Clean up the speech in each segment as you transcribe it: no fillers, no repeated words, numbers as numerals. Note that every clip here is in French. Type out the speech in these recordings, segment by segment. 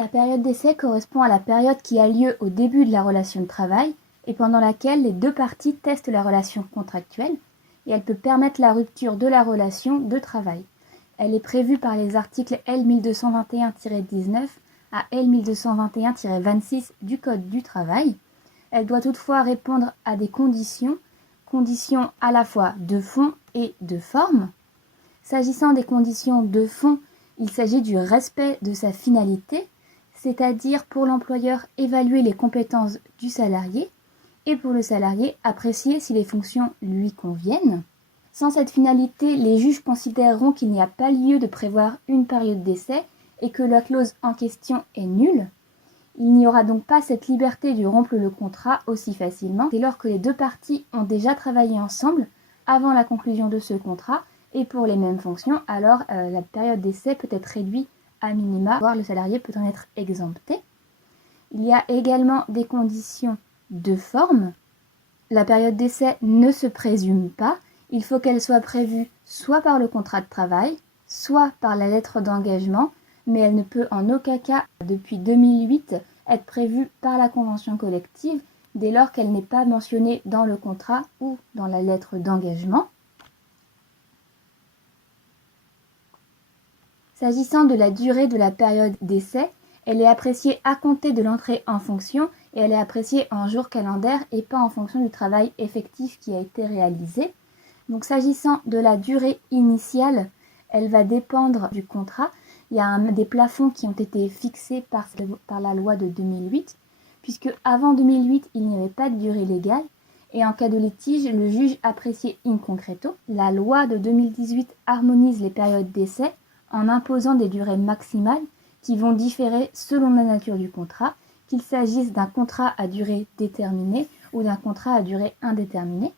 La période d'essai correspond à la période qui a lieu au début de la relation de travail et pendant laquelle les deux parties testent la relation contractuelle, et elle peut permettre la rupture de la relation de travail. Elle est prévue par les articles L 1221-19 à L 1221-26 du Code du travail. Elle doit toutefois répondre à des conditions à la fois de fond et de forme. S'agissant des conditions de fond, il s'agit du respect de sa finalité, c'est-à-dire pour l'employeur évaluer les compétences du salarié et pour le salarié apprécier si les fonctions lui conviennent. Sans cette finalité, les juges considéreront qu'il n'y a pas lieu de prévoir une période d'essai et que la clause en question est nulle. Il n'y aura donc pas cette liberté de rompre le contrat aussi facilement dès lors que les deux parties ont déjà travaillé ensemble avant la conclusion de ce contrat et pour les mêmes fonctions, alors la période d'essai peut être réduite à minima, voire le salarié peut en être exempté. Il y a également des conditions de forme. La période d'essai ne se présume pas. Il faut qu'elle soit prévue soit par le contrat de travail, soit par la lettre d'engagement, mais elle ne peut en aucun cas, depuis 2008, être prévue par la convention collective dès lors qu'elle n'est pas mentionnée dans le contrat ou dans la lettre d'engagement. S'agissant de la durée de la période d'essai, elle est appréciée à compter de l'entrée en fonction et elle est appréciée en jours calendaires et pas en fonction du travail effectif qui a été réalisé. Donc s'agissant de la durée initiale, elle va dépendre du contrat. Il y a des plafonds qui ont été fixés par la loi de 2008, puisque avant 2008, il n'y avait pas de durée légale. Et en cas de litige, le juge appréciait in concreto. La loi de 2018 harmonise les périodes d'essai en imposant des durées maximales qui vont différer selon la nature du contrat, qu'il s'agisse d'un contrat à durée déterminée ou d'un contrat à durée indéterminée.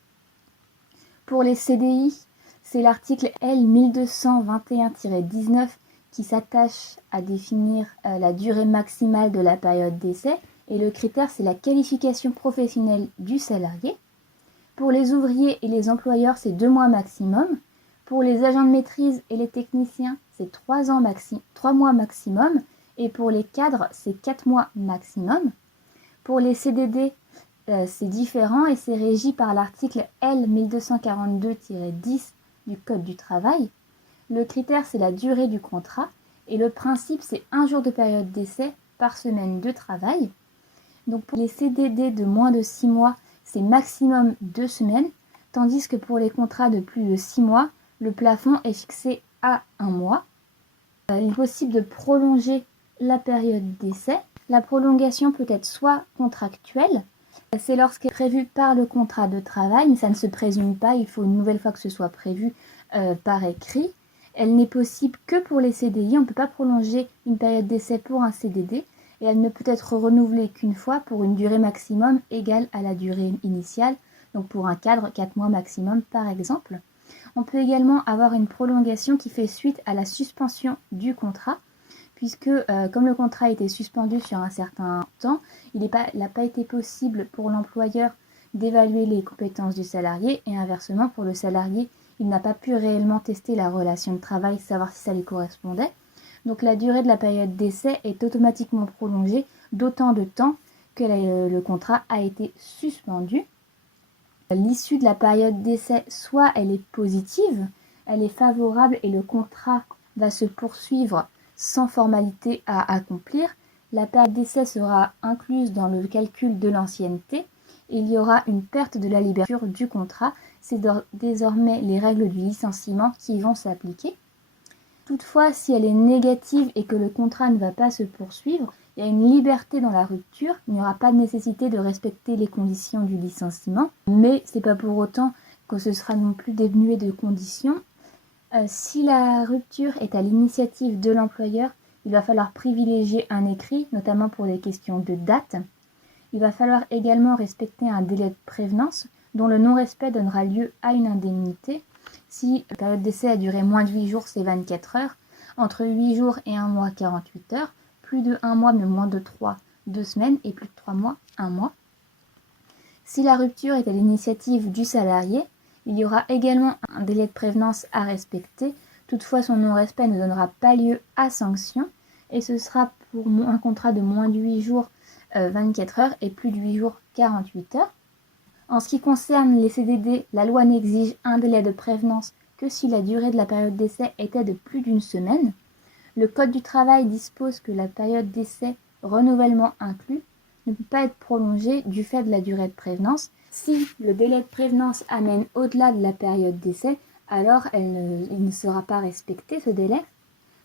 Pour les CDI, c'est l'article L 1221-19 qui s'attache à définir la durée maximale de la période d'essai, et le critère, c'est la qualification professionnelle du salarié. Pour les ouvriers et les employeurs, c'est 2 mois maximum. Pour les agents de maîtrise et les techniciens, c'est 3 mois maximum. Et pour les cadres, c'est 4 mois maximum. Pour les CDD, c'est différent et c'est régi par l'article L 1242-10 du Code du travail. Le critère, c'est la durée du contrat et le principe, c'est 1 jour de période d'essai par semaine de travail. Donc pour les CDD de moins de 6 mois, c'est maximum 2 semaines, tandis que pour les contrats de plus de 6 mois, le plafond est fixé à 1 mois. Il est possible de prolonger la période d'essai. La prolongation peut être soit contractuelle, c'est lorsqu'elle est prévue par le contrat de travail, mais ça ne se présume pas, il faut une nouvelle fois que ce soit prévu par écrit. Elle n'est possible que pour les CDI, on ne peut pas prolonger une période d'essai pour un CDD, et elle ne peut être renouvelée qu'une fois pour une durée maximum égale à la durée initiale, donc pour un cadre, 4 mois maximum par exemple. On peut également avoir une prolongation qui fait suite à la suspension du contrat, puisque comme le contrat a été suspendu sur un certain temps, il n'a pas été possible pour l'employeur d'évaluer les compétences du salarié, et inversement pour le salarié, il n'a pas pu réellement tester la relation de travail, savoir si ça lui correspondait. Donc la durée de la période d'essai est automatiquement prolongée d'autant de temps que le contrat a été suspendu. L'issue de la période d'essai, soit elle est positive, elle est favorable et le contrat va se poursuivre sans formalité à accomplir. La période d'essai sera incluse dans le calcul de l'ancienneté et il y aura une perte de la liberté du contrat. C'est désormais les règles du licenciement qui vont s'appliquer. Toutefois, si elle est négative et que le contrat ne va pas se poursuivre, il y a une liberté dans la rupture, il n'y aura pas de nécessité de respecter les conditions du licenciement, mais ce n'est pas pour autant que ce sera non plus dénué de conditions. Si la rupture est à l'initiative de l'employeur, il va falloir privilégier un écrit, notamment pour les questions de date. Il va falloir également respecter un délai de prévenance, dont le non-respect donnera lieu à une indemnité. Si la période d'essai a duré moins de 8 jours, c'est 24 heures. Entre 8 jours et 1 mois, 48 heures. Plus de 1 mois, mais moins de 3, 2 semaines. Et plus de 3 mois, 1 mois. Si la rupture est à l'initiative du salarié, il y aura également un délai de prévenance à respecter. Toutefois, son non-respect ne donnera pas lieu à sanction. et ce sera pour un contrat de moins de 8 jours 24 heures et plus de 8 jours 48 heures. En ce qui concerne les CDD, la loi n'exige un délai de prévenance que si la durée de la période d'essai était de plus d'une semaine. Le Code du travail dispose que la période d'essai, renouvellement inclus, ne peut pas être prolongée du fait de la durée de prévenance. Si le délai de prévenance amène au-delà de la période d'essai, alors il ne sera pas respecté ce délai.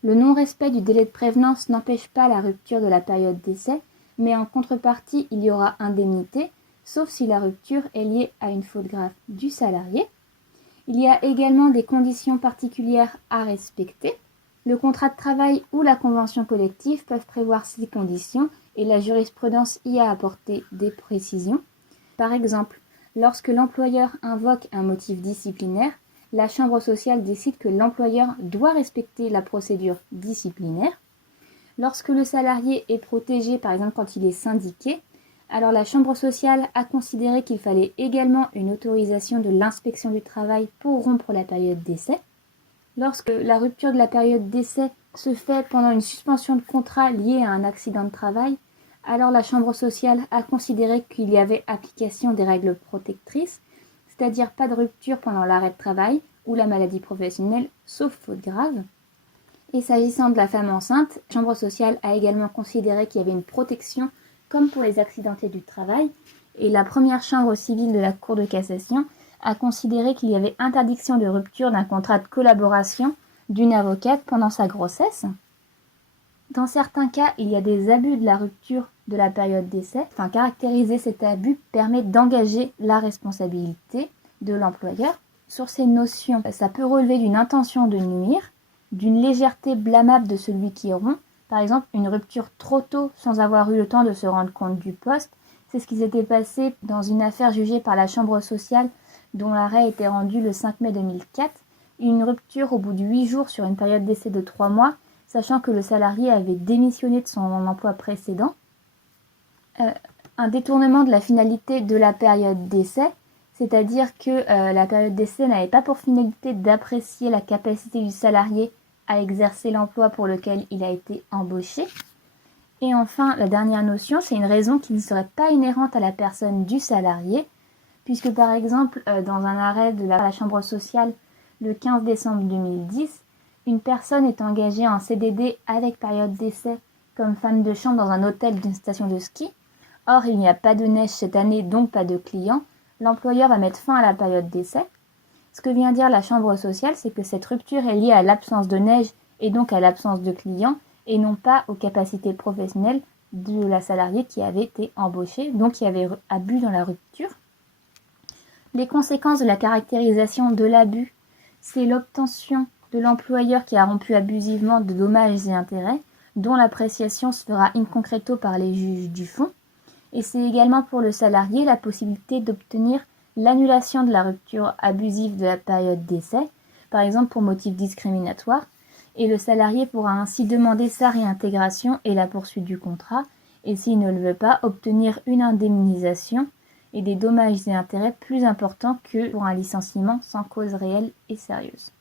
Le non-respect du délai de prévenance n'empêche pas la rupture de la période d'essai, mais en contrepartie, il y aura indemnité, sauf si la rupture est liée à une faute grave du salarié. Il y a également des conditions particulières à respecter. Le contrat de travail ou la convention collective peuvent prévoir ces conditions et la jurisprudence y a apporté des précisions. Par exemple, lorsque l'employeur invoque un motif disciplinaire, la chambre sociale décide que l'employeur doit respecter la procédure disciplinaire. Lorsque le salarié est protégé, par exemple quand il est syndiqué, alors la chambre sociale a considéré qu'il fallait également une autorisation de l'inspection du travail pour rompre la période d'essai. Lorsque la rupture de la période d'essai se fait pendant une suspension de contrat liée à un accident de travail, alors la chambre sociale a considéré qu'il y avait application des règles protectrices, c'est-à-dire pas de rupture pendant l'arrêt de travail ou la maladie professionnelle, sauf faute grave. Et s'agissant de la femme enceinte, la chambre sociale a également considéré qu'il y avait une protection comme pour les accidentés du travail, et la première chambre civile de la Cour de cassation a considéré qu'il y avait interdiction de rupture d'un contrat de collaboration d'une avocate pendant sa grossesse. Dans certains cas, il y a des abus de la rupture de la période d'essai. Caractériser cet abus permet d'engager la responsabilité de l'employeur. Sur ces notions, ça peut relever d'une intention de nuire, d'une légèreté blâmable de celui qui rompt. Par exemple, une rupture trop tôt sans avoir eu le temps de se rendre compte du poste. C'est ce qui s'était passé dans une affaire jugée par la Chambre sociale dont l'arrêt a été rendu le 5 mai 2004. Une rupture au bout de 8 jours sur une période d'essai de 3 mois, sachant que le salarié avait démissionné de son emploi précédent. Un détournement de la finalité de la période d'essai, c'est-à-dire que la période d'essai n'avait pas pour finalité d'apprécier la capacité du salarié à exercer l'emploi pour lequel il a été embauché. Et enfin, la dernière notion, c'est une raison qui ne serait pas inhérente à la personne du salarié, puisque par exemple, dans un arrêt de la Chambre sociale le 15 décembre 2010, une personne est engagée en CDD avec période d'essai comme femme de chambre dans un hôtel d'une station de ski. Or, il n'y a pas de neige cette année, donc pas de clients. L'employeur va mettre fin à la période d'essai. Ce que vient dire la Chambre sociale, c'est que cette rupture est liée à l'absence de neige et donc à l'absence de clients, et non pas aux capacités professionnelles de la salariée qui avait été embauchée, donc il y avait abus dans la rupture. Les conséquences de la caractérisation de l'abus, c'est l'obtention de l'employeur qui a rompu abusivement de dommages et intérêts, dont l'appréciation se fera in concreto par les juges du fond. Et c'est également pour le salarié la possibilité d'obtenir l'annulation de la rupture abusive de la période d'essai, par exemple pour motif discriminatoire, et le salarié pourra ainsi demander sa réintégration et la poursuite du contrat, et s'il ne le veut pas, obtenir une indemnisation et des dommages et intérêts plus importants que pour un licenciement sans cause réelle et sérieuse.